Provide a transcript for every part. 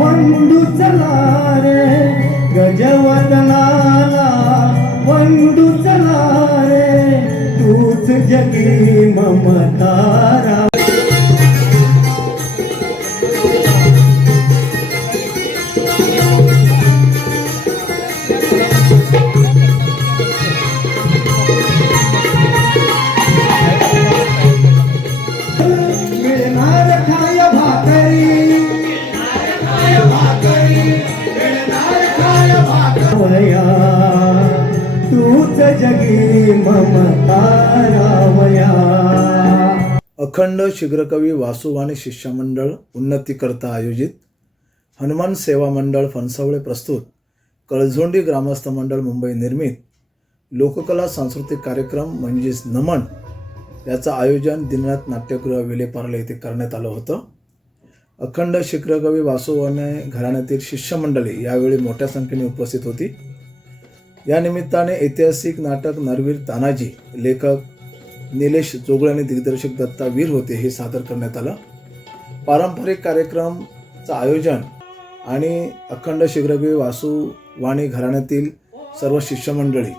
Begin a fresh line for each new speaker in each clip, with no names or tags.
वंडू चला रे गजवदनाला वंडू चला रे तूच जगी ममतारा ममतारावया
अखंड शीघ्रकवी वासू आणि शिष्यमंडळ उन्नतीकरता आयोजित. हनुमान सेवा मंडळ फणसावळे प्रस्तुत. कळझोंडी ग्रामस्थ मंडळ मुंबई निर्मित. लोककला सांस्कृतिक कार्यक्रम म्हणजेच नमन याचं आयोजन दिननाथ नाट्यगृह विलेपार्ले येथे करण्यात आलं होतं. अखंड शीघ्रकवी वासुवाने घराण्यातील शिष्यमंडळी यावेळी मोठ्या संख्येने उपस्थित होती. या निमित्ताने ऐतिहासिक नाटक नरवीर तानाजी लेखक निलेश जोगळे आणि दिग्दर्शक दत्ता वीर होते हे सादर करण्यात आलं. पारंपरिक कार्यक्रमचं आयोजन आणि अखंड शीघ्रकवी वासू वाणी घराण्यातील सर्व शिष्यमंडळी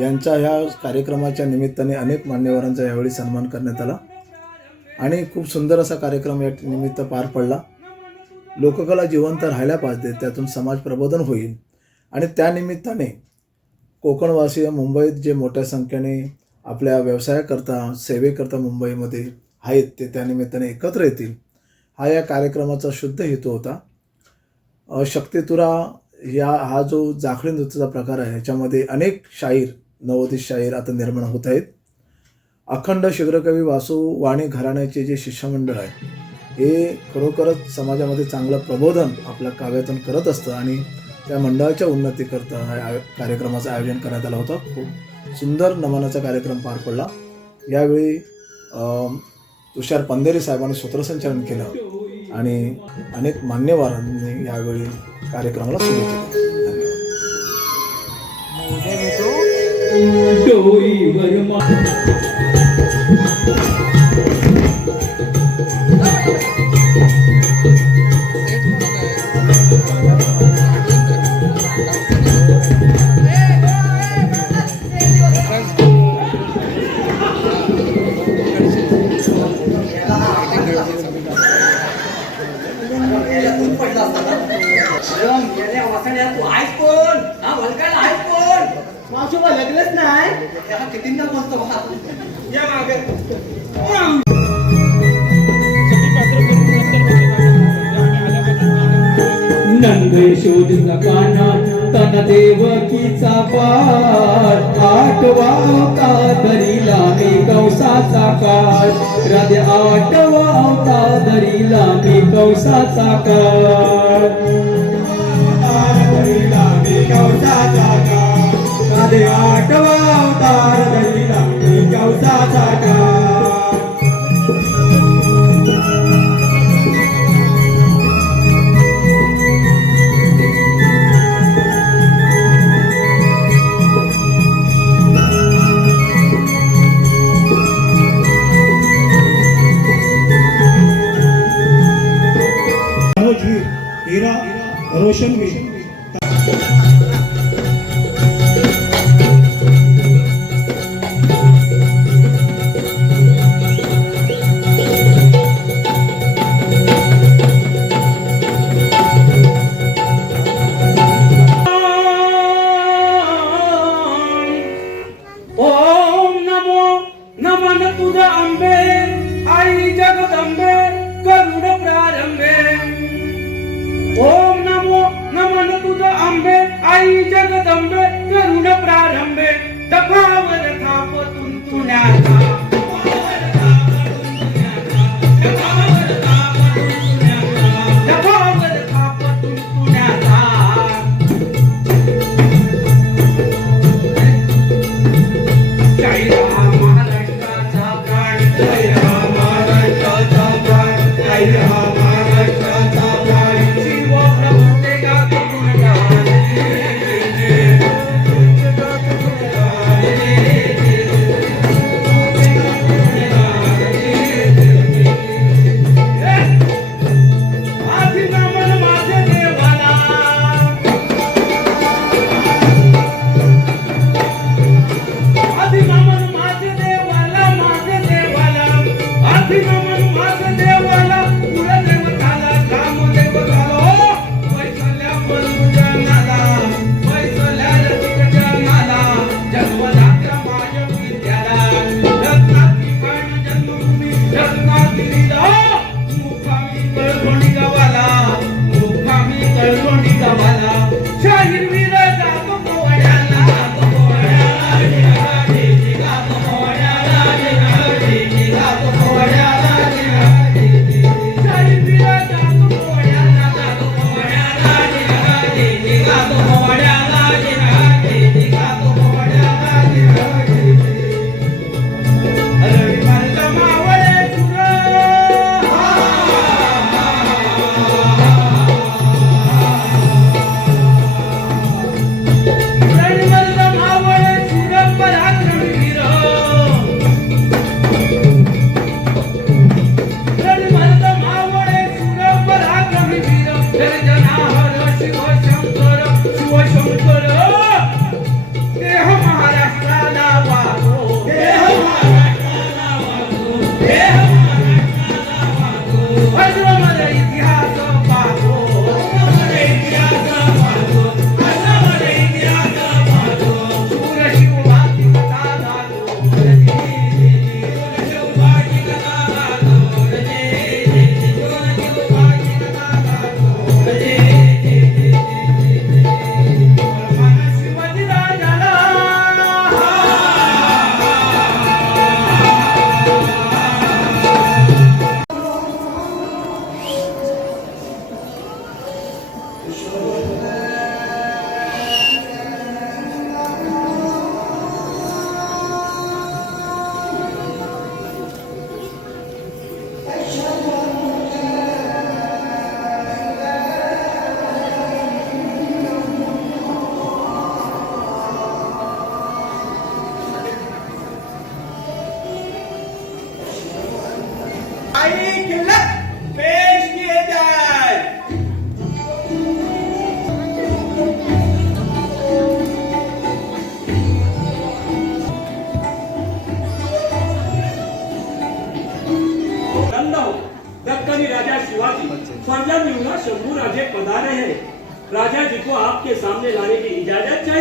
यांच्या ह्या कार्यक्रमाच्या निमित्ताने अनेक मान्यवरांचा यावेळी सन्मान करण्यात आला. आणि खूप सुंदर असा कार्यक्रम या निमित्त पार पडला. लोककला जिवंत राहायला पाहिजे त्यातून समाज प्रबोधन होईल. आणि त्यानिमित्ताने कोकणवासीय मुंबईत जे मोठ्या संख्येने आपल्या व्यवसायाकरता सेवेकरता मुंबईमध्ये आहेत ते त्यानिमित्ताने एकत्र येतील. हा या कार्यक्रमाचा शुद्ध हेतू होता. शक्तितुरा या हा जो जाखडी नृत्याचा प्रकार आहे ह्याच्यामध्ये अनेक शाहीर नवोदित शाहीर आता निर्माण होत आहेत. अखंड शीघ्रकवी वासू वाणी घराण्याचे जे शिष्यमंडळ आहे हे खरोखरच समाजामध्ये चांगलं प्रबोधन आपल्या काव्यातून करत असतं आणि त्या मंडळाच्या उन्नतीकरता हा कार्यक्रमाचं आयोजन करण्यात आलं होतं. खूप सुंदर नमनाचा कार्यक्रम पार पडला. यावेळी तुषार पंधेरे साहेबांनी सूत्रसंचालन केलं आणि अनेक मान्यवरांनी यावेळी कार्यक्रमाला शुभेच्छा दिल्या धन्यवाद.
कोण? हा वलकायला आहेस कोण? मावशीबा लग्नच नाही. त्याला कितींदा बोलतो या मागे.
नंद शोधला काना तन देवकीचा पार. आठवा का धरीला मी कौसाचा काळ. राधे आठवा का धरीला मी कौसाचा काळ. राधे आठवा अवतार धरीला मी कौसाचा का? प्रारंभे दफावर थाप तुंतुण्याचा
आई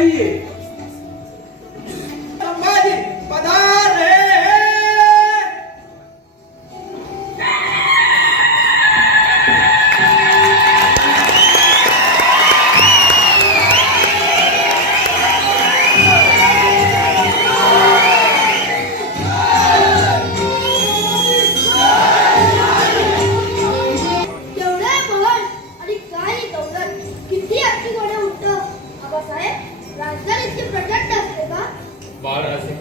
aí? बाळ
असे.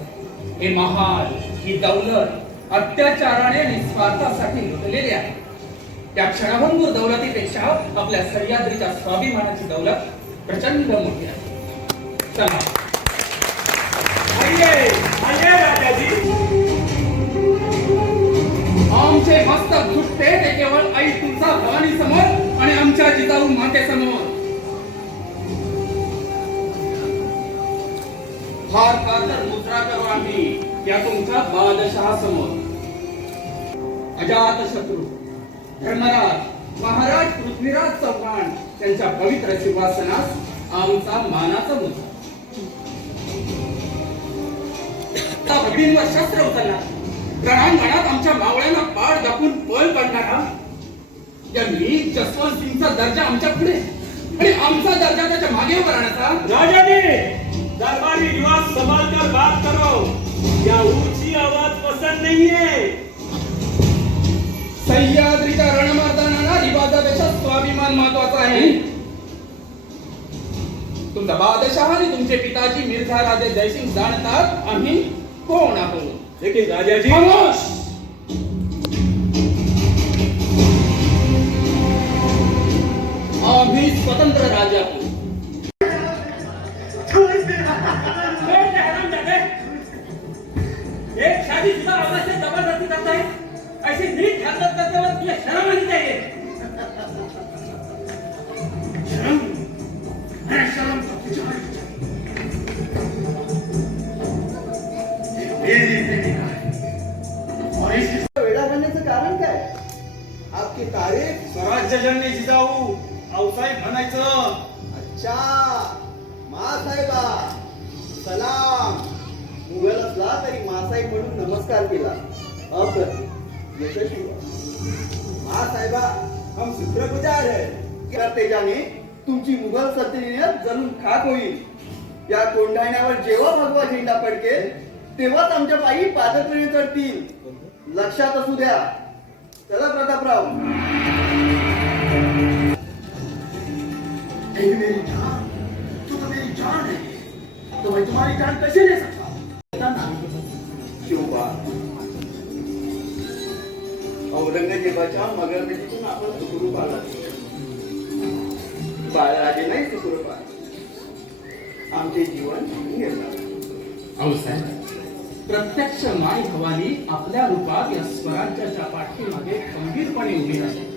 हे
महाल ही दौलत
अत्याचाराने निस्वार्थासाठी लुटलेली आहे. त्या क्षणभंगूर दौलतीपेक्षा आपल्या सह्याद्रीच्या स्वाभिमानाची दौलत प्रचंड मोठी आहे. चला. आमचे मस्तक झुटते ते केवळ आई तुमचा भवानी समोर आणि आमच्या जिजाऊ माते समोर फार फार तर दुसरा करू आम्ही या तुमचा बादशहा समोर अजात शत्रू धर्मराज महाराज पृथ्वीराज चव्हाण त्यांच्या पवित्र सिंहासनास आमचा मानाचा मुद्दा. त्या शस्त्र उचलला रणांगणात आमच्या मावळ्यांना पाड दाखवून पळ पडणारा या नीच जसवंत सिंगचा दर्जा आमच्या पुढे आणि आमचा दर्जा त्याच्यामागे उभा
राजा दरबारी निवास संभाल कर बात करो या ऊंची आवाज पसंद नहीं है
सह्याद्रीच्या रणमर्दानाला रिवाजापेक्षा स्वाभिमान महत्त्वाचा आहे. तुमचा बादशहा आणि तुमचे पिताजी मिर्झा राजे जयसिंग जाणतात आम्ही कोण आहोत?
लेकिन राजा जी
खामोश आम्ही स्वतंत्र राजा आहोत.
और इस
वेडा बनण्याचं कारण काय आपकी तारीफ
स्वराज्य जननी जिजाऊ आऊसाहेब म्हणायचं
अच्छा मासाहेबा सलाम मुघल असला तरी मासाहेब म्हणून नमस्कार केला. अप्रतिम यशस्वी मासाहेबा हम शुक्रगुजार है तेजाने तुमची मुघल सत्तेने जणून खाक होईल. या कोंढाण्यावर जेव्हा भगवा झेंडा पडकेल तेव्हाच आमच्या पायी पादत्रिणी चढतील. लक्षात असू द्या. चला प्रतापराव.
मेरी जान तू तो मेरी जान है. तो मैं तुम्हारी जान कैसे ले सकता
शिवबा औरंगजेबाच्या मगरनजीतून आपण सुखरूप आला बाळराजे नाही सुखरूप आमचे जीवन निर्माण
औसाहेब प्रत्यक्ष माय भवानी आपल्या रूपात या स्वराज्याच्या पाठीमागे खंबीरपणे उभी राहिली.